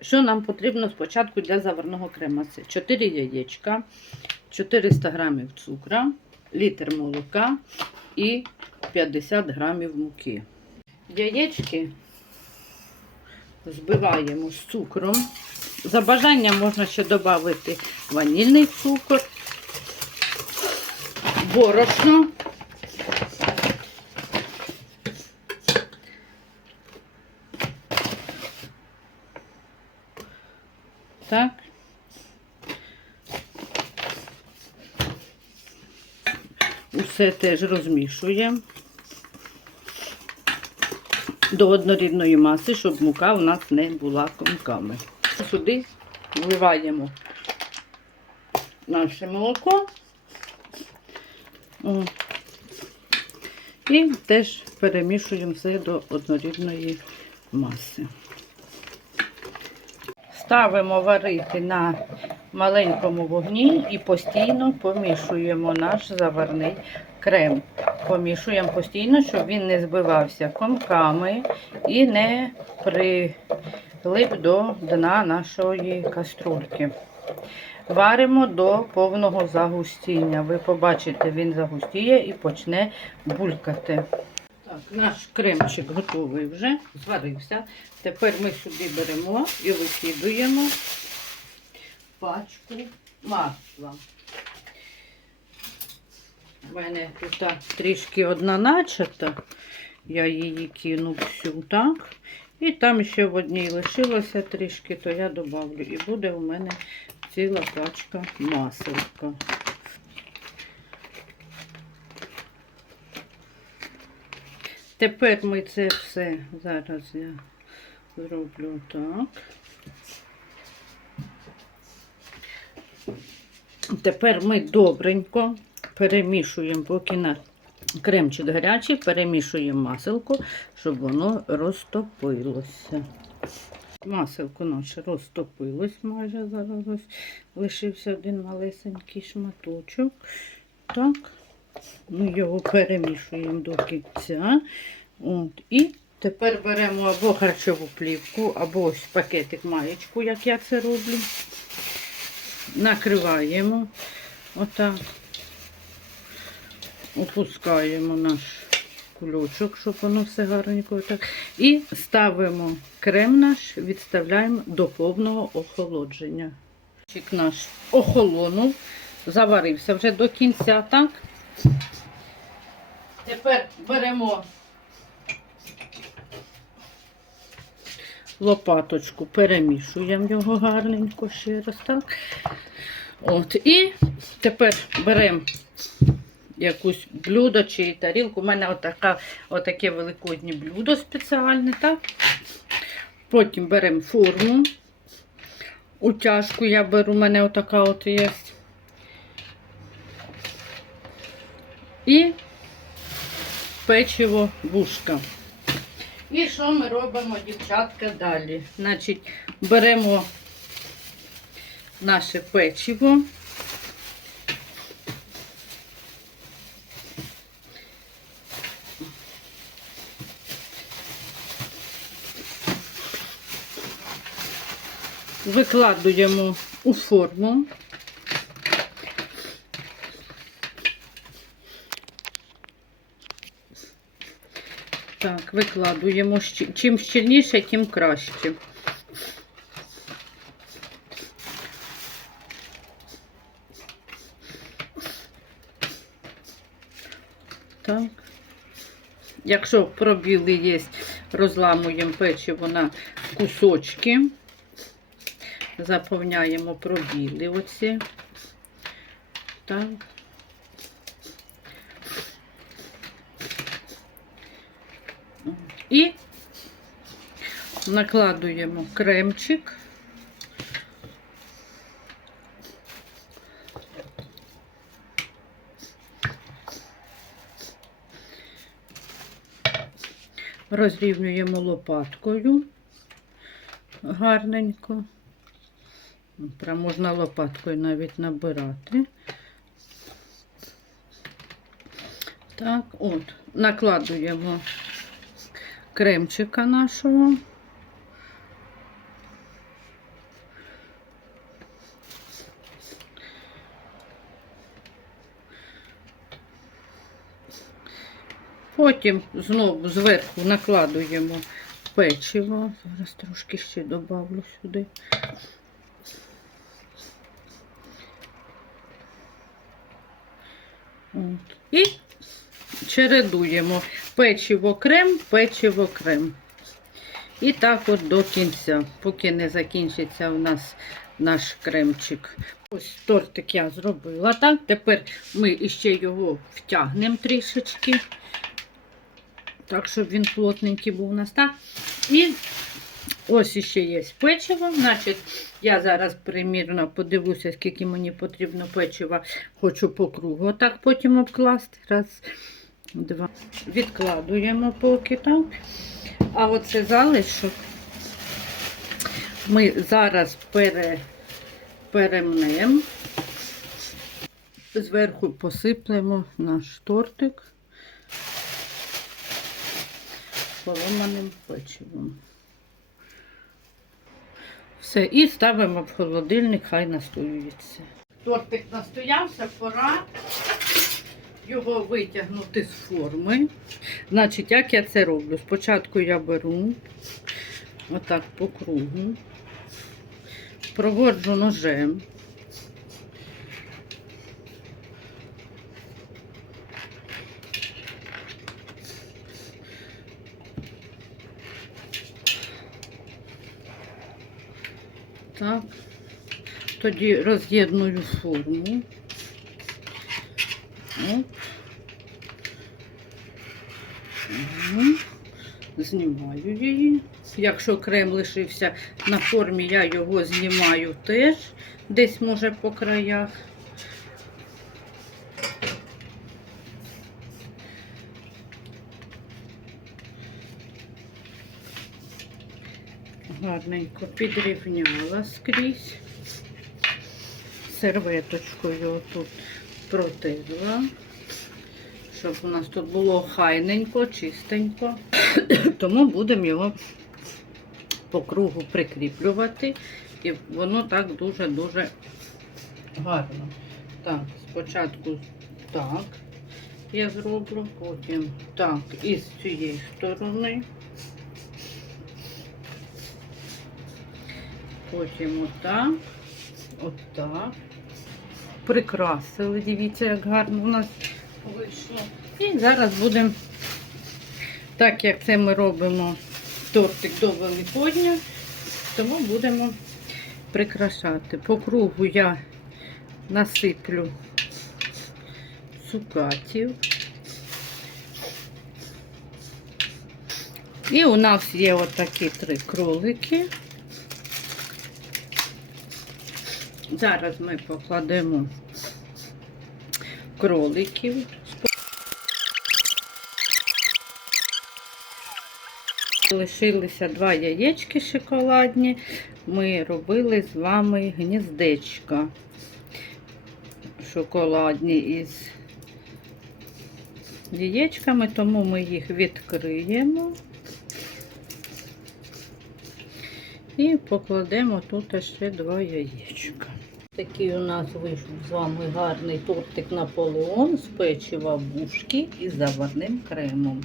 Що нам потрібно спочатку для заварного крема? Це 4 яєчка, 400 грамів цукру, літр молока і 50 грамів муки. Яєчки збиваємо з цукром. За бажанням можна ще додати ванільний цукор, борошно. Так. Усе теж розмішуємо до однорідної маси, щоб мука у нас не була комками. Сюди вливаємо наше молоко. І теж перемішуємо все до однорідної маси. Ставимо варити на маленькому вогні і постійно помішуємо наш заварний крем. Помішуємо постійно, щоб він не збивався комками і не прилип до дна нашої каструльки. Варимо до повного загустіння. Ви побачите, він загустіє і почне булькати. Так, наш кремчик готовий вже, зварився. Тепер ми сюди беремо і викидуємо пачку масла. У мене тут трішки одна начата, я її кину всю, так. І там ще в одній лишилося трішки, то я добавлю. І буде у мене ціла пачка маселка. Тепер ми це все, зараз я зроблю так. Тепер ми добренько перемішуємо, поки на кремчик гарячий, перемішуємо маселку, щоб воно розтопилося. Маселко наше розтопилось майже зараз. Ось лишився один малесенький шматочок. Так. Ми його перемішуємо до кінця. От. І тепер беремо або харчову плівку, або ось пакетик маєчку, як я це роблю. Накриваємо отак. Опускаємо наш кульочок, щоб воно все гарненько так. І ставимо крем наш, відставляємо до повного охолодження. Чик наш охолонув, заварився вже до кінця, так? Тепер беремо лопаточку, перемішуємо його гарненько ще раз, так? От, і тепер беремо якусь блюдо чи тарілку. У мене отака, отаке великоднє блюдо спеціальне, так? Потім беремо форму. У чашку я беру, у мене отака от є. І печиво вушка. І що ми робимо, дівчатка, далі? Значить, беремо наше печиво. Викладуємо у форму. Так, викладуємо. Чим щільніше, тим краще. Так. Якщо пробіли є, розламуємо печиво на кусочки. Заповняємо пробіли оці. Так. І накладуємо кремчик. Розрівнюємо лопаткою гарненько. Прям можна лопаткою навіть набирати. Так, от, накладуємо кремчика нашого. Потім знову зверху накладуємо печиво. Зараз трошки ще додавлю сюди. От. І чередуємо печиво крем, печиво крем. І так от до кінця, поки не закінчиться у нас наш кремчик. Ось тортик я зробила. Так, тепер ми ще його втягнемо трішечки. Так, щоб він плотненький був у нас. Так. І ось іще є печиво. Значить, я зараз примірно подивлюся, скільки мені потрібно печива. Хочу по кругу. Отак потім обкласти. Раз, два. Відкладуємо поки так. А оце залишок ми зараз пере, перемнемо. Зверху посиплемо наш тортик поломаним печивом. Все, і ставимо в холодильник, хай настоюється. Тортик настоявся, пора його витягнути з форми. Значить, як я це роблю? Спочатку я беру отак по кругу, проводжу ножем. Так, тоді роз'єдную форму. Знімаю її. Якщо крем лишився на формі, я його знімаю теж, десь може по краях. Гарненько підрівняла скрізь. Серветочкою отут протерла щоб у нас тут було хайненько, чистенько. Тому будемо його по кругу прикріплювати. І воно так дуже-дуже гарно. Так, спочатку так я зроблю, потім так, і з цієї сторони. Потім отак, отак. Прикрасили, дивіться, як гарно у нас вийшло. І зараз будемо, так як це ми робимо тортик до Великодня, тому будемо прикрашати. По кругу я насиплю цукатів. І у нас є отакі три кролики. Зараз ми покладемо кроликів. Лишилися два яєчки шоколадні. Ми робили з вами гніздечка шоколадні із яєчками, тому ми їх відкриємо і покладемо тут ще два яєчка. Такий у нас вийшов з вами гарний тортик Наполеон з печива бушки із заварним кремом.